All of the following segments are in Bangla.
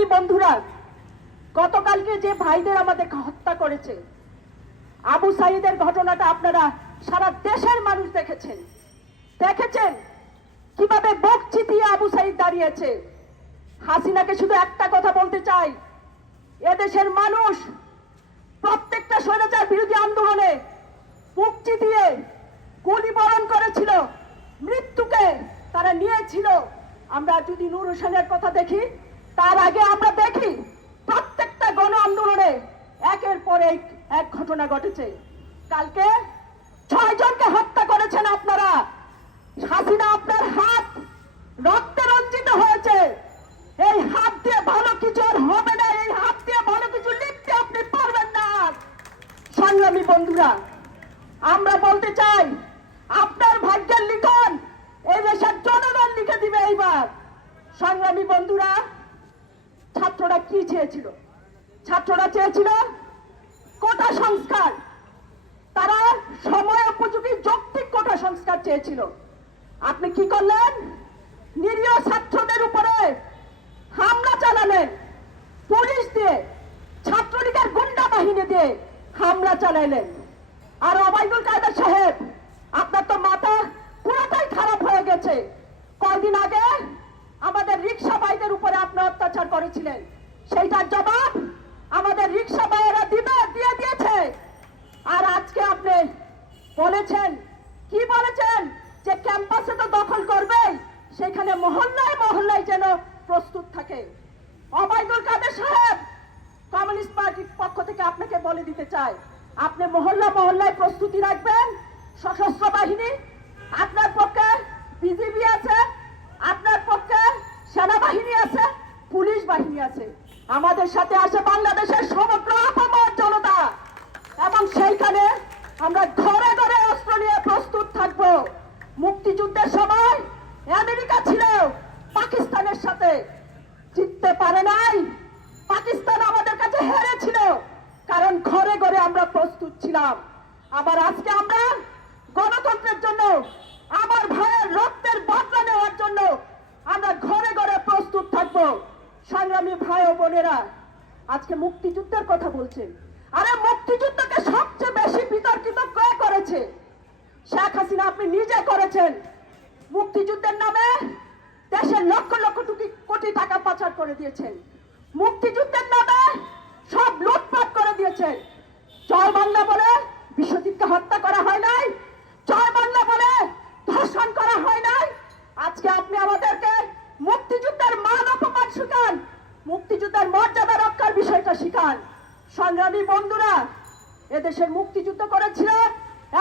সংগ্রামী বন্ধুরা গতকালকে যে ভাইদের আমাদেরকে হত্যা করেছে, আবু সাইদের ঘটনাটা আপনারা সারা দেশের মানুষ দেখেছেন। দেখেছেন? কীভাবে বুক চিতিয়ে আবু সাইদ দাঁড়িয়েছে? হাসিনাকে শুধু একটা কথা বলতে চাই, এদেশের মানুষ প্রত্যেকটা স্বৈরাচার বিরোধী আন্দোলনে বুক চিতিয়ে গুলি বরণ করেছিল, মৃত্যুকে তারা নিয়েছিল। আমরা যদি নূর হোসেনের কথা দেখি তার আগে আমরা দেখি প্রত্যেকটা গণ আন্দোলনে একের পর এক এক ঘটনা ঘটেছে। কালকে ছয় জনকে হত্যা করেছেন আপনারা। হাসিনা আপনার হাত রক্তে রঞ্জিত হয়েছে। এই হাত দিয়ে ভালো কিছু আর হবে না, এই হাত দিয়ে ভালো কিছু লিখতে আপনি পারবেন না। সংগ্রামী বন্ধুরা, আমরা বলতে চাই, আপনার ভাগ্যের লিখন এই দেশের জনগণ লিখে দিবে এইবার। সংগ্রামী বন্ধুরা ছাত্ররা কি চেয়েছিল? ছাত্ররা চেয়েছিল কোটা সংস্কার। তারা সময় উপযোগী যৌক্তিক কোটা সংস্কার চেয়েছিল। আপনি কি করলেন? নিরীহ ছাত্রদের উপরে হামলা চালালেন। পুলিশ দিয়ে, ছাত্রলীগের গুন্ডা বাহিনী দিয়ে হামলা চালাইলেন আর অবায়দুল কায়দার সাহেব, আপনার তো মাথা পুরোটাই খারাপ হয়ে গেছে। কয়দিন আগে আমাদের রিক্সা ভাইদের উপরে আপনি অত্যাচার করেছিলেন। সেইটার জবাব আমাদের রিক্সা ভাইয়েরা দিবে, দিয়ে দিয়েছে। আর আজকে আপনি বলেছেন, কি বলেছেন? যে ক্যাম্পাসে তো দখল করবে সেখানে মহল্লায় মহল্লায় যেন প্রস্তুত থাকে। অবায়দুল কাদের সাহেব, কমিউনিস্ট পার্টির পক্ষ থেকে আপনাকে বলে দিতে চাই, আপনি মহল্লা মহল্লায় প্রস্তুতি রাখবেন, সশস্ত্র বাহিনী আপনার পক্ষে বিজিবি আছে আপনার পক্ষে সেনাবাহিনী আছে পুলিশ বাহিনী আছে। আমাদের সাথে আছে বাংলাদেশের সমগ্র আপামর জনতা। এবং সেইখানে আমরা ঘরে ঘরে অস্ত্র নিয়ে প্রস্তুত থাকব। মুক্তিযুদ্ধের সময় আমেরিকা ছিল, পাকিস্তানের সাথে। জিততে পারে নাই। পাকিস্তান আমাদের কাছে হেরেছিল, কারণ ঘরে ঘরে আমরা প্রস্তুত ছিলাম। আবার আজকে আমরা গণতন্ত্রের জন্য আমার ভাইয়ের রক্তের বদলা নেওয়ার জন্য আমরা ঘরে ঘরে প্রস্তুত থাকব সংগ্রামী ভাই ও বোনেরা, আজকে মুক্তিযুদ্ধের কথা বলছেন আরে মুক্তিযুদ্ধকে সবচেয়ে বেশি বিতর্কিত কে করেছে? শেখ হাসিনা আপনি নিজে করেছেন। মুক্তিযুদ্ধের নামে দেশের লক্ষ লক্ষ কোটি টাকা পাচার করে দিয়েছেন। মুক্তিযুদ্ধের নামে সব লুটপাট করে দিয়েছেন। জয় বাংলা বলে বিশ্বজিৎকে হত্যা করা হয় নাই। জয় বাংলা বলে ধর্ষণ করা হয় নাই। আজকে আপনি আমাদেরকে মুক্তিযুদ্ধের মান অপমান শিখান মুক্তিযুদ্ধের মর্যাদা রক্ষার বিষয়টা শিখান। সংগ্রামী বন্ধুরা, এদেশের মুক্তিযুদ্ধ করেছিল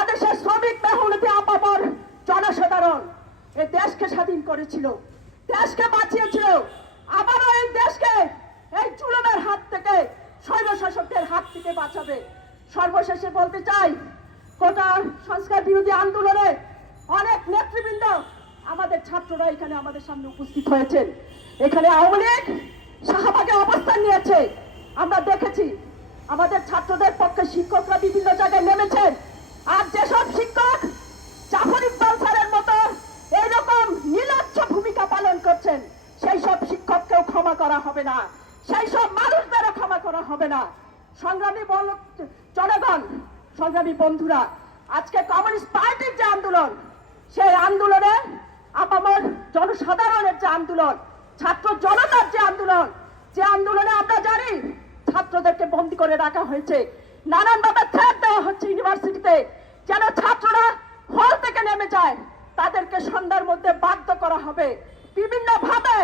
এদেশের শ্রমিক মেহনতি আপামর জনসাধারণ। এ দেশকে স্বাধীন করেছিল, দেশকে বাঁচিয়েছিল। আবারও এই দেশকে এই চুলনের হাত থেকে, স্বৈরশাসকদের হাত থেকে বাঁচাবে। সর্বশেষে বলতে চাই কোটা সংস্কার বিরোধী আন্দোলনে অনেক নেতৃবৃন্দ আমাদের ছাত্ররা এখানে আমাদের সামনে উপস্থিত হয়েছেন। এখানে আওয়ামী লীগ শাহবাগে অবস্থান নিয়েছে। আমরা দেখেছি, আমাদের ছাত্রদের পক্ষে শিক্ষকরা বিভিন্ন জায়গায় নেমেছেন। আর যেসব শিক্ষক জাফর ইকবাল স্যারের মতো এইরকম নির্লজ্জ ভূমিকা পালন করছেন সেই সব শিক্ষককেও ক্ষমা করা হবে না। সেই সব মানুষদেরও ক্ষমা করা হবে না। সংগ্রামী জনগণ, সংগ্রামী বন্ধুরা, আজকে কমিউনিস্ট পার্টির যে আন্দোলন, সেই আন্দোলনে আপামর জনসাধারণের যে আন্দোলন ছাত্র জনতার যে আন্দোলন, যে আন্দোলনে আমরা জানি ছাত্রদেরকে বন্দি করে রাখা হয়েছে। নানানভাবে থ্রেট দেওয়া হচ্ছে ইউনিভার্সিটিতে, যেন ছাত্ররা হল থেকে নেমে যায়। তাদেরকে সন্ধ্যার মধ্যে বাধ্য করা হবে। বিভিন্ন ভাবে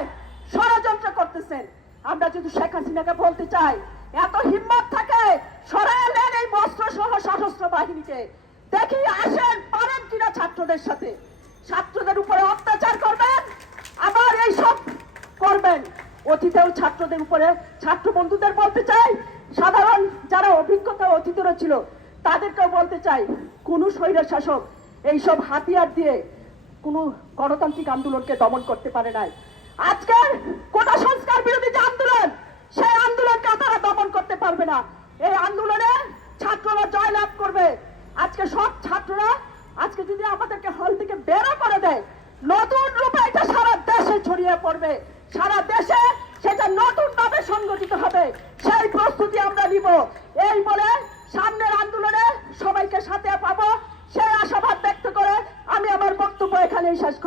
ষড়যন্ত্র করতেছেন। আমরা যদি শেখ হাসিনাকে বলতে চাই, এত হিম্মত থাকে সরাই নেন এই বস্ত্র সহ সশস্ত্র বাহিনীকে। দেখি আসেন, পারেন কিনা ছাত্রদের সাথে। ছাত্রদের উপরে অত্যাচার করবেন, আবার এই সব করবেন। অতীতেও ছাত্রদের উপরে, ছাত্র বন্ধুদের বলতে চাই, সাধারণ যারা অভিজ্ঞতা অতীতেরও ছিল, তাদেরকেও বলতে চাই, কোন স্বৈর শাসক এইসব হাতিয়ার দিয়ে কোনো গণতান্ত্রিক আন্দোলনকে দমন করতে পারে নাই। আজকের কোটা সংস্কার বিরোধী যে আন্দোলন, সেই আন্দোলনকে তারা দমন করতে পারবে না। এই আন্দোলনে ছাত্ররা জয়লাভ করবে। আজকে সব ছাত্ররা, আজকে যদি আমাদেরকে হল থেকে বেরো করে দেয়, নতুন রূপে এটা সারা দেশে ছড়িয়ে পড়বে। সারা দেশে সেটা নতুন ভাবে সংগঠিত হবে। সেই প্রস্তুতি আমরা নিব। এই বলে সামনের আন্দোলনে সবাইকে সাথে পাবো। সেই আশাবাদ ব্যক্ত করে আমি আমার বক্তব্য এখানেই শেষ করি